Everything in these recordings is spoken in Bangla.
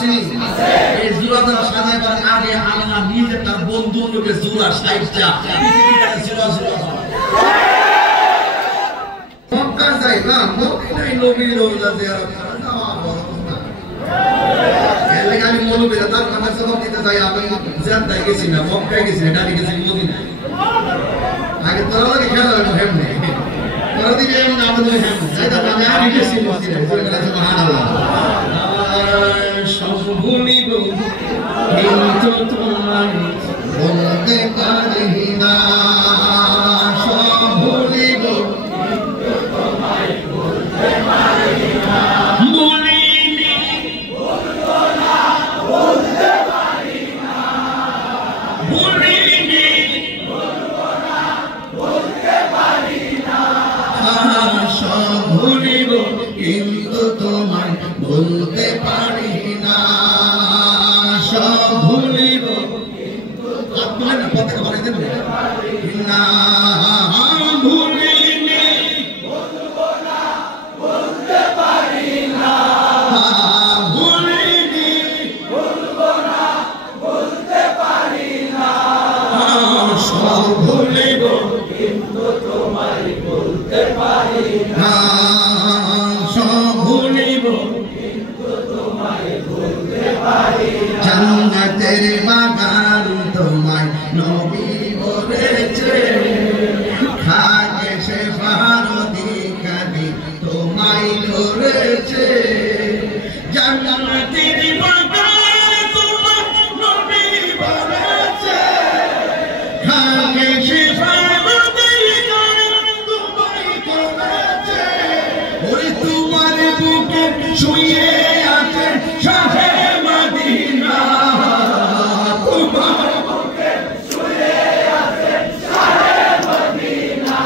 আসেনি? এই জোড়া দ্বারা সাজাইবার আগে আল্লাহ নিজে তার বন্ধুর লোকে জোড়া সাইজটা জোড়া জোড়া মক্কা যাই না মদিনায় নবীর রওজা জিয়ারত করা যাওয়া বড় না। এর লাগে আমি মৌলবীরা তার কথা জবাব দিতে যাই আমি জেদ্দায় গেছি না মক্কায় গেছি না ডালি গেছি মদিনায়। আগে তোরা লাগে খেলা হলো হেমনে তোরা দিকে এমন আমাদের হেমনে তাই তো আমি গেছি মদিনায় সুবহানাল্লাহ। সব ভুলিব কিন্তু তোমায় বলতে পারি না, সব ভুলিব কিন্তু তোমায় বলতে পারি না, বলিনি বলবো না বলতে পারি না, বলিনি বলবো না বলতে পারি না, সব ভুলিব কিন্তু তোমায় বলতে পারি না, সব ভুলিব কিন্তু তোমায় বলতে পারি না, ভুলিনি বলবো না বলতে পারি না, ভুলিনি বলবো না বলতে পারি না, সব ভুলিব কিন্তু তোমায় বলতে পারি না, সব ভুলিব কিন্তু তোমায় বলতে পারি না, জান্নাতের বাগান তোমায় নবী বলেছে, খাগে সে ভারতী কাদি তোমায় ধরেছে, জান্নাতের বাগান তোমায় নবী বলেছে, খাগে সে ভারতী কাদি তোমায় ধরেছে, ওরে তোমার বুকে শুয়ে আছে শাহে মদিনা, তোমার বুকে শুয়ে আছে শাহে মদিনা,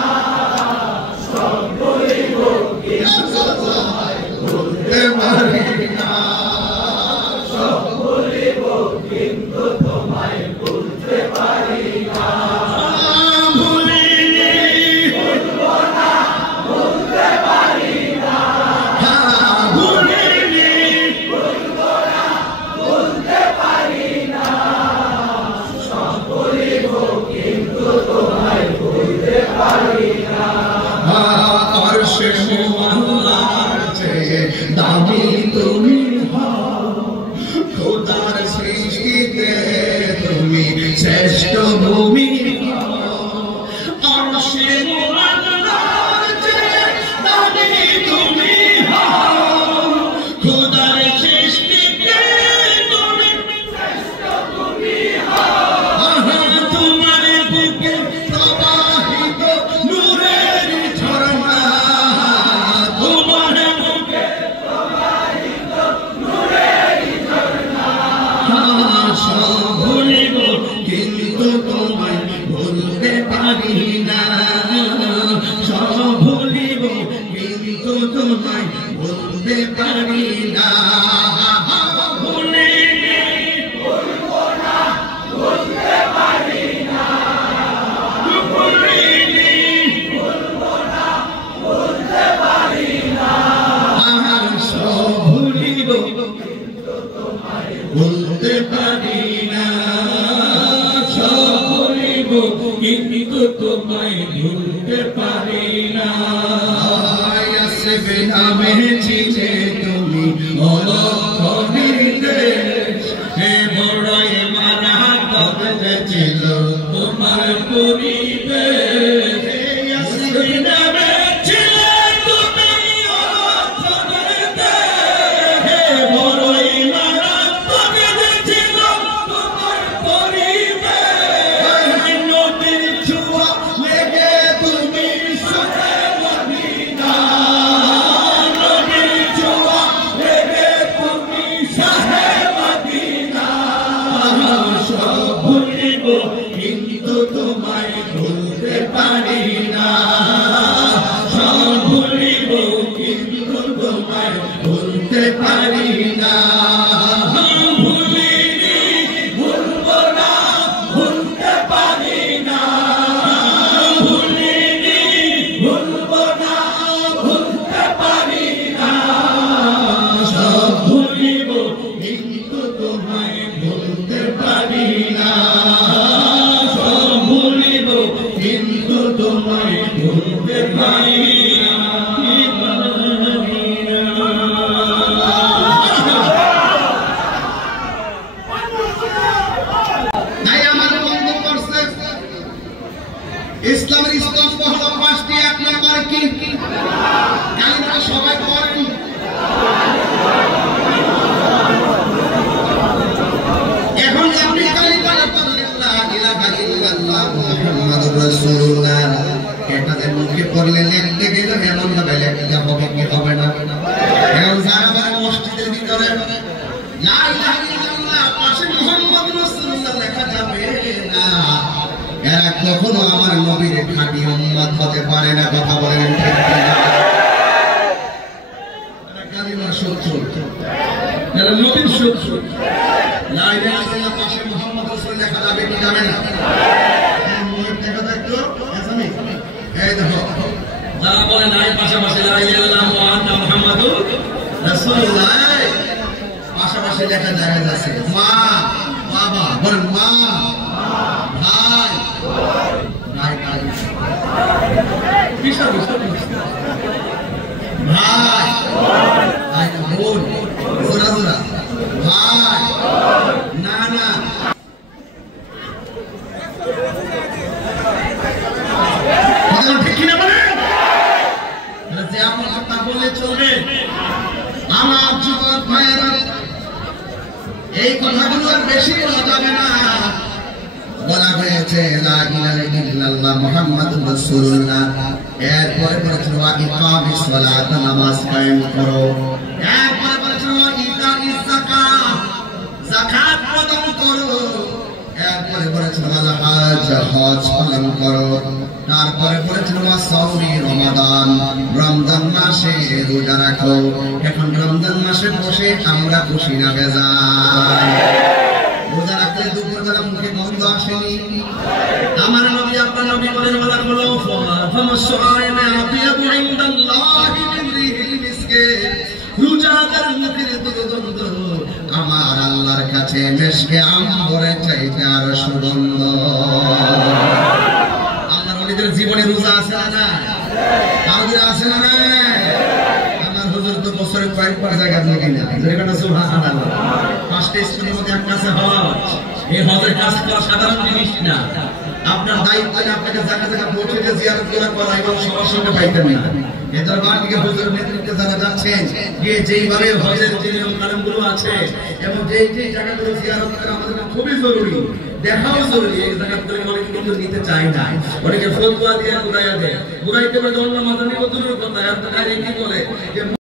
সব বলিব কিন্তু তোমায় বলতে পারি না, সব বলিব কিন্তু তোমায় বলতে পারি না, ভুলিনি বলবো না বলতে পারি না, ভুলিনি বলবো না বলতে পারি না, সব বলিব কিন্তু তোমায় বলতে পারি না, আরশে আল্লাহর চেয়ে দামি তুমি হও, খোদার সৃষ্টিতে তুমি শ্রেষ্ঠ ভূমি হও, আরশে আল্লাহর চেয়ে দামি তুমি হও, খোদার সৃষ্টিতে তুমি শ্রেষ্ঠ ভূমি হও, তোমার বুকে প্রবাহিত নূরের ঝর্ণা, তোমার বুকে প্রবাহিত নূরের ঝর্ণা, সব ভুলিব কিন্তু তোমায় বলতে পারি না, সব ভুলিব কিন্তু তোমায় বলতে পারি না, ভুলিনি বলবো না বলতে পারি না, ভুলিনি বলবো না বলতে পারি না, সব ভুলিব কিন্তু তোমায় বলতে পারি না, সব ভুলিব কিন্তু তোমায় ভুলতে পারি না, আসবে নামে ছিলে তুমি অলক্ষণীতে, হে বড়ই মারা কবে ছিল তোমার পরিবেশ, আসবে নামে ছিলে তুমি অলক্ষণীতে, হে বড়ই মারা কবে ছিল তোমার পরিবেশ, নদীর ছোঁয়া লেগে তুমি কিন্তু তোমায় ভুলতে পারি না, সব ভুলিব কিন্তু তোমায় ভুলতে পারি না। ইসলামের স্তম্ভ হলো 5টি। 1 নম্বর কি? কালিমা সবাই পড়েন। এখন আপনি কালিমা পড়লেন লা ইলাহা ইল্লাল্লাহ মুহাম্মাদুর রাসূলুল্লাহ, এটাতে মুখে পড়লে লিখতে গেলে এমন ভাবে লিখতে হবে কি হবে না? এখন যারা মসজিদের ভিতরে লা ইলাহা ইল্লাল্লাহ পাশে মুহাম্মাদুর রাসূলুল্লাহ লেখা যাবে না, এরা কখনো আমার নবীর খাঁটি উম্মত হতে পারে না। কথা বলেন ঠিক কিনা? এরা কালিমার শত্রু, এরা নবীর শত্রু। লা ইলাহা ইল্লাল্লাহ পাশে মুহাম্মদ রাসূল লেখা যাবে কি যাবে না? এই মুখ দেখা দেখতো এসামি, এই দেখো যারা বলে নাই পাশাপাশি লা ইলাহা ইল্লাল্লাহ ওয়া মুহাম্মাদুর রাসূলুল্লাহ, পাশাপাশি লেখা যায় আছে। মা বাবা বল, মা ভাই ভাই ভাই ভাই বোন, জোরা জোরা ভাই না না, ঠিক কিনা বলে যে আমার কথা বললে চলবে। আমার যুবক ভাইয়েরা, এই কথাগুলো আর বেশি বলা যাবে না। বলা হয়েছে লা ইলাহা ইল্লাল্লাহ মুহাম্মাদুর রাসূলুল্লাহ, এরপরে বলেছেন ওয়া ইকামিস সালাত, নামাজ কায়েম করো। এরপরে বলেছেন ওয়া ইতাইস যাকাত, যাকাত প্রদান করো। এরপরে বলেছেন ওয়াল হজ, হজ পালন করো। তারপরে বলেছেন ওয়া সাওমি রমাদান, রমজান মাসে রোজা রাখো। এখন রমজান মাসে বসে আমরা খুশি না বেজার? রোজা রাখলে দুপুরবেলা মুখে গন্ধ আসেনি? আমার নবী আপনার নবী বলেন ওয়ালা হলো ফামাসসাইমে আতিয়াবু ইনদাল্লাহি মিন রিহিল মিসকে, রোজাদার মুখের দুর্গন্ধ আমার আল্লাহর কাছে মিসকে আম্বরের চাইতে আর সুগন্ধ। আল্লাহর নবীদের জীবনে রোজা আছে না? আমাদের আছে না? আমার হুজুর তো বছরে কয়েকবার জায়গা থাকে না, যেখানে সুবহানাল্লাহ। 5টা স্কুলের মধ্যে একটা আছে হজ। এই হজের কাজ করা সাধারণ জিনিস না। আপনার দায়িত্ব আপনাকে জায়গা জায়গা পৌঁছে দিয়ে জিয়ারত করা এবং সবার সঙ্গে পাইতেন না। এটার বাড়িকে হুজুর নেতৃত্বে যারা যাচ্ছেন, গিয়ে যেইভাবে হজের যে নিয়ম কানুনগুলো আছে এবং যেই যেই জায়গাগুলো জিয়ারত করা আমাদের খুবই জরুরি, দেখাও জরুরি। এই জায়গাগুলো অনেকে কিন্তু নিতে চায় না, অনেকে ফতোয়া দিয়ে ঘুরাইয়া দেয়। ঘুরাইতে পারে অন্য মাথা নিয়ে দূরের কথা, আর কি বলে